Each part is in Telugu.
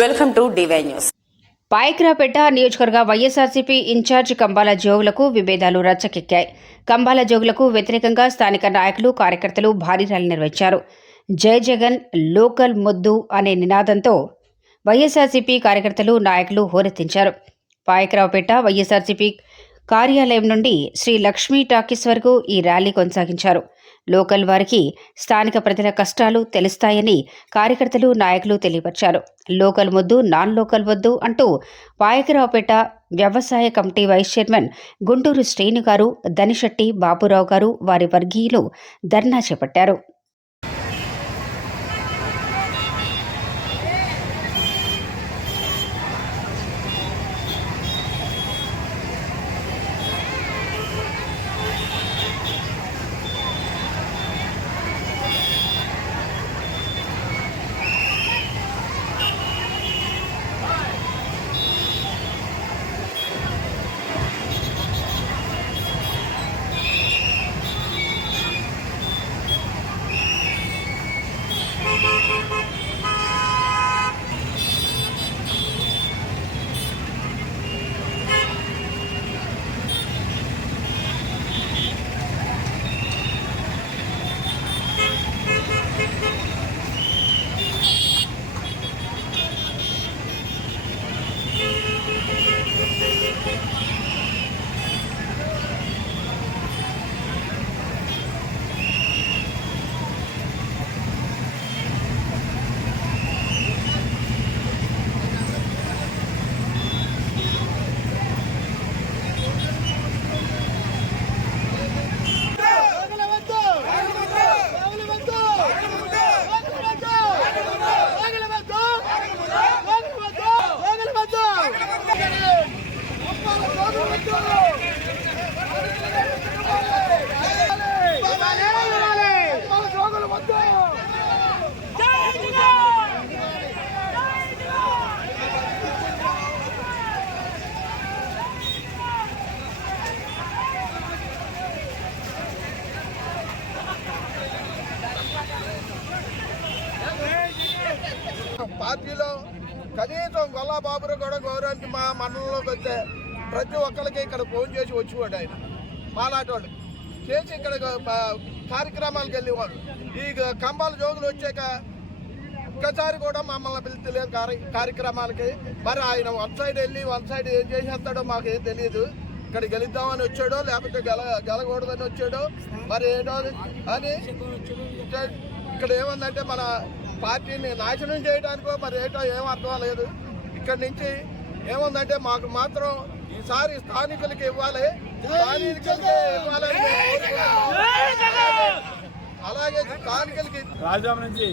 Welcome to DY news. Payakaraopeta నియోజకవర్గ వైఎస్ఆర్సీపీ ఇన్ఛార్జ్ కంబాల జోగులకు విభేదాలు రచ్చకెక్కాయి. కంబాల జోగులకు వ్యతిరేకంగా స్థానిక నాయకులు కార్యకర్తలు భారీ ర్యాలీ నిర్వహించారు. జై జగన్ లోకల్ ముద్దు అనే నినాదంతో వైఎస్ఆర్సీపీ కార్యకర్తలు నాయకులు హోరెత్తించారు. పాయకరావుపేట వైఎస్ఆర్సీపీ కార్యాలయం నుండి శ్రీ లక్ష్మీ టాకీస్ వరకు ఈ ర్యాలీ కొనసాగించారు. లోకల్ వారికి స్థానిక ప్రజల కష్టాలు తెలుస్తాయని కార్యకర్తలు నాయకులు తెలియపరిచారు. లోకల్ వద్దు నాన్ లోకల్ వద్దు అంటూ పాయకరావుపేట వ్యవసాయ committee vice chairman Guntur Srinu garu Danisetti Baburao గారు వారి వర్గీయులు ధర్నా చేపట్టారు. పార్టీలో కనీసం గొల్లా బాబురు కూడా గౌరవానికి మా మండలంలోకి వస్తే ప్రతి ఒక్కరికి ఇక్కడ ఫోన్ చేసి వచ్చేవాడు ఆయన. మాలాటోడు చేసి ఇక్కడ కార్యక్రమాలకు వెళ్ళేవాడు. ఈ కంబాల జోగులు వచ్చాక ఒక్కసారి కూడా మమ్మల్ని పిలుస్తలేదు కార్య- కార్యక్రమాలకి. మరి ఆయన వన్ సైడ్ వెళ్ళి వన్ సైడ్ ఏం చేసేస్తాడో మాకేం తెలియదు ఇక్కడ గెలుద్దామని వచ్చాడో లేకపోతే గెల గెలకూడదని వచ్చాడో మరి ఏంటో అని ఇక్కడ ఏముందంటే మన పార్టీని నాశనం చేయడానికో మరి ఏటో ఏం అర్థం లేదు. ఇక్కడ నుంచి ఏముందంటే మాకు మాత్రం ఈసారి స్థానికులకి ఇవ్వాలి. స్థానికులకి ఇవ్వాలని అలాగే స్థానికులకి రాజధాని నుంచి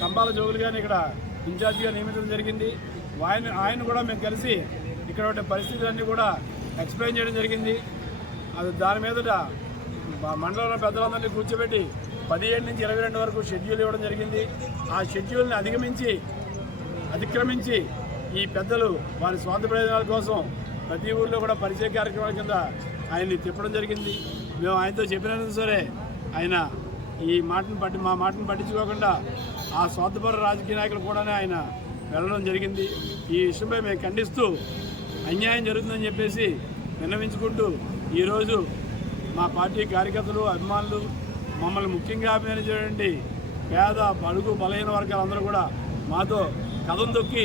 కంబాల జోగులు గారిని ఇక్కడ ఇన్ఛార్జిగా నియమించడం జరిగింది. ఆయన ఆయన కూడా మేము కలిసి ఇక్కడ ఉండే పరిస్థితులన్నీ కూడా ఎక్స్ప్లెయిన్ చేయడం జరిగింది. అది దాని మీద మా మండలంలో పెద్దలందరినీ కూర్చోబెట్టి పదిహేడు నుంచి ఇరవై రెండు వరకు షెడ్యూల్ ఇవ్వడం జరిగింది. ఆ షెడ్యూల్ని అధిగమించి అతిక్రమించి ఈ పెద్దలు వారి స్వార్థ ప్రయోజనాల కోసం ప్రతి ఊళ్ళో కూడా పరిచయ కార్యక్రమాల కింద ఆయన్ని తిప్పడం జరిగింది. మేము ఆయనతో చెప్పినందుకు సరే ఆయన ఈ మాటను పట్టి మా మాటను పట్టించుకోకుండా ఆ స్వార్థపర రాజకీయ నాయకులు కూడానే ఆయన వెళ్ళడం జరిగింది. ఈ విషయంపై మేము ఖండిస్తూ అన్యాయం జరుగుతుందని చెప్పేసి విన్నవించుకుంటూ ఈరోజు మా పార్టీ కార్యకర్తలు అభిమానులు మమ్మల్ని ముఖ్యంగా అభిమానించేటువంటి పేద బడుగు బలహీన వర్గాలందరూ కూడా మాతో కథం తొక్కి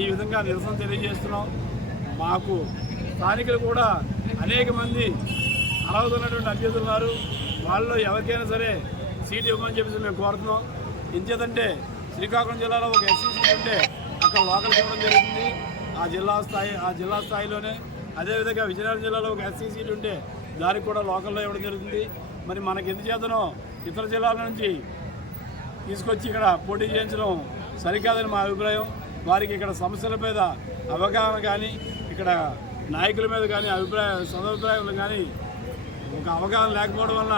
ఈ విధంగా నిరసన తెలియజేస్తున్నాం. మాకు స్థానికులు కూడా అనేక మంది అర్హతన్నటువంటి అభ్యర్థులు ఉన్నారు. వాళ్ళలో ఎవరికైనా సరే సీట్ ఇవ్వమని చెప్పేసి మేము కోరుతున్నాం. ఇంతేదంటే శ్రీకాకుళం జిల్లాలో ఒక ఎస్సీ సీట్ ఉంటే అక్కడ లోకల్ ఇవ్వడం జరుగుతుంది. ఆ జిల్లా స్థాయి ఆ జిల్లా స్థాయిలోనే అదేవిధంగా విజయనగరం జిల్లాలో ఒక ఎస్సీ సీట్ ఉంటే దానికి కూడా లోకల్లో ఇవ్వడం జరుగుతుంది. మరి మనకి ఎందు చేతనో ఇతర జిల్లాల నుంచి తీసుకొచ్చి ఇక్కడ పోటీ చేయించడం సరికాదని మా అభిప్రాయం. వారికి ఇక్కడ సమస్యల మీద అవగాహన కానీ ఇక్కడ నాయకుల మీద కానీ అభిప్రాయ సదభిప్రాయాలు కానీ ఒక అవగాహన లేకపోవడం వలన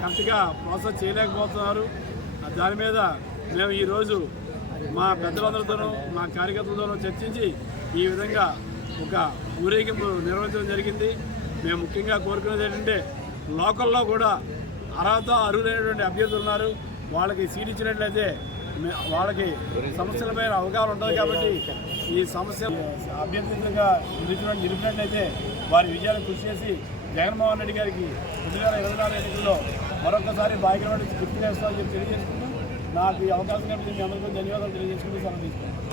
కరెక్ట్గా ప్రాసెస్ చేయలేకపోతున్నారు. దాని మీద మేము ఈరోజు మా పెద్దలందరితోనూ మా కార్యకర్తలతోనూ చర్చించి ఈ విధంగా ఒక ఊరేగింపు నిర్వహించడం జరిగింది. మేము ముఖ్యంగా కోరుకునేది ఏంటంటే లోకల్లో కూడా అర్హత అర్హులైనటువంటి అభ్యర్థులు ఉన్నారు. వాళ్ళకి సీట్ ఇచ్చినట్లయితే వాళ్ళకి సమస్యలపైన అవగాహన ఉంటుంది కాబట్టి ఈ సమస్య అభ్యర్థిగా నిలిచిన నిలిపినట్లయితే వారి విజయాన్ని కృషి చేసి జగన్మోహన్ రెడ్డి గారికి రెండు వేల ఇరవై నాలుగు ఎన్నికల్లో మరొకసారి బాధ్యత గుర్తు చేస్తామని చెప్పి తెలియజేసుకుంటూ నాకు ఈ అవకాశం కల్పించి మీ అందరికీ ధన్యవాదాలు తెలియజేసుకుంటూ సెలవు తీసుకుంటాను